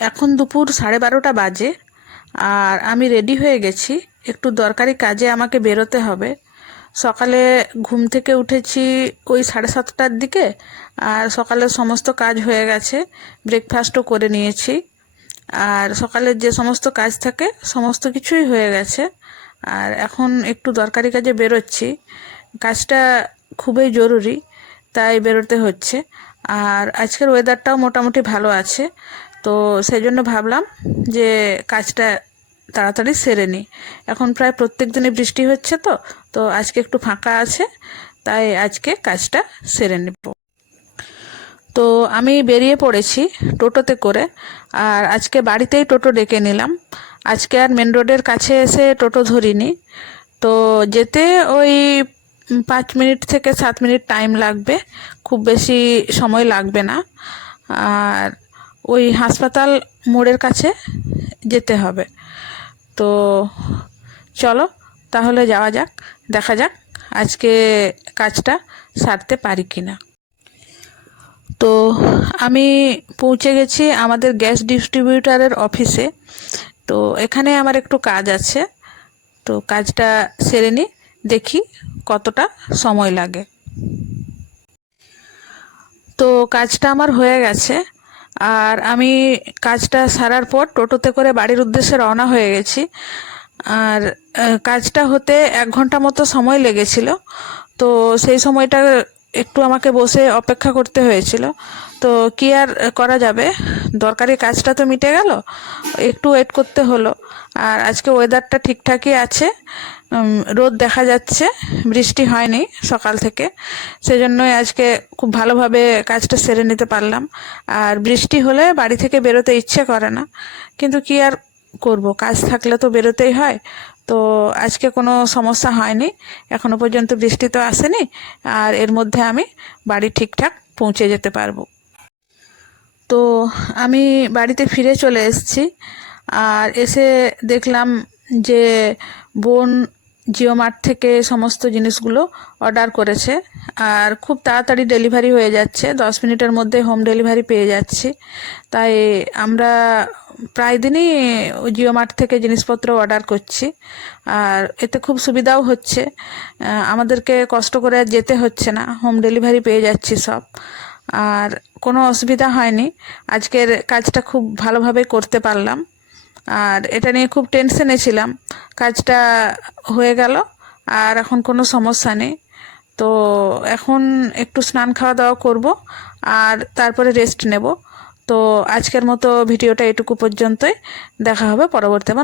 এখন দুপুর 12:30 বাজে, আর আমি রেডি হয়ে গেছি। একটু দরকারি কাজে আমাকে বেরোতে হবে। সকালে ঘুম থেকে উঠেছি ওই 7:30টার দিকে, আর সকালের সমস্ত কাজ হয়ে গেছে, ব্রেকফাস্টও করে নিয়েছি। আর সকালের যে সমস্ত কাজ থাকে সমস্ত কিছুই হয়ে গেছে। আর এখন একটু দরকারি কাজে বেরোচ্ছি, কাজটা খুবই জরুরি, তাই বেরোতে হচ্ছে। আর আজকের ওয়েদারটাও মোটামুটি ভালো আছে, তো সেই জন্য ভাবলাম যে কাজটা তাড়াতাড়ি সেরে নিই। এখন প্রায় প্রত্যেক দিনই বৃষ্টি হচ্ছে, তো তো আজকে একটু ফাঁকা আছে, তাই আজকে কাজটা সেরে নেব। তো আমি বেরিয়ে পড়েছি টোটোতে করে, আর আজকে বাড়িতেই টোটো ডেকে নিলাম। আজকে আর মেন রোডের কাছে এসে টোটো ধরিনি। তো যেতে ওই 5 মিনিট থেকে 7 মিনিট টাইম লাগবে, খুব বেশি সময় লাগবে না। আর ওই হাসপাতাল মোড়ের কাছে যেতে হবে। তো চলো তাহলে যাওয়া যাক, দেখা যাক আজকে কাজটা সারতে পারি কিনা। তো আমি পৌঁছে গেছি আমাদের গ্যাস ডিস্ট্রিবিউটারের অফিসে। তো এখানে আমার একটু কাজ আছে, তো কাজটা সেরে নিই, দেখি কতটা সময় লাগে। তো কাজটা আমার হয়ে গেছে, আর আমি কাজটা সারার পর টোটোতে করে বাড়ির উদ্দেশ্যে রওনা হয়ে গেছি। আর কাজটা হতে 1 ঘন্টা মতো সময় লেগেছিল। তো সেই সময়টা একটু আমাকে বসে অপেক্ষা করতে হয়েছিল। তো কি আর করা যাবে, দরকারি কাজটা তো মিটে গেল, একটু ওয়েট করতে হলো। আর আজকে ওয়েদারটা ঠিকঠাকই আছে, রোদ দেখা যাচ্ছে, বৃষ্টি হয়নি সকাল থেকে, সেজন্যই আজকে খুব ভালোভাবে কাজটা সেরে নিতে পারলাম। আর বৃষ্টি হলে বাড়ি থেকে বেরোতে ইচ্ছে করে না, কিন্তু কি আর করব, কাজ থাকলে তো বেরোতেই হয়। তো আজকে কোনো সমস্যা হয়নি, এখনো পর্যন্ত বৃষ্টি তো আসেনি, আর এর মধ্যে আমি বাড়ি ঠিকঠাক পৌঁছে যেতে পারবো। তো আমি বাড়িতে ফিরে চলে এসেছি, আর এসে দেখলাম যে বোন জিও মার্ট থেকে সমস্ত জিনিসগুলো অর্ডার করেছে, আর খুব তাড়াতাড়ি ডেলিভারি হয়ে যাচ্ছে, 10 মিনিটের মধ্যে হোম ডেলিভারি পেয়ে যাচ্ছি। তাই আমরা প্রায় দিনই জিও মার্ট থেকে জিনিসপত্র অর্ডার করছি, আর এতে খুব সুবিধাও হচ্ছে। আমাদেরকে কষ্ট করে আর যেতে হচ্ছে না, হোম ডেলিভারি পেয়ে যাচ্ছি সব, আর কোনো অসুবিধা হয়নি। আজকের কাজটা খুব ভালোভাবে করতে পারলাম, আর এটা নিয়ে খুব টেনশনে ছিলাম। কাজটা হয়ে গেল, আর এখন কোনো সমস্যা নেই। তো এখন একটু স্নান খাওয়া দাওয়া করব, আর তারপরে রেস্ট নেব। তো আজকের মতো ভিডিওটা এটুকু পর্যন্তই, দেখা হবে পরবর্তী আবার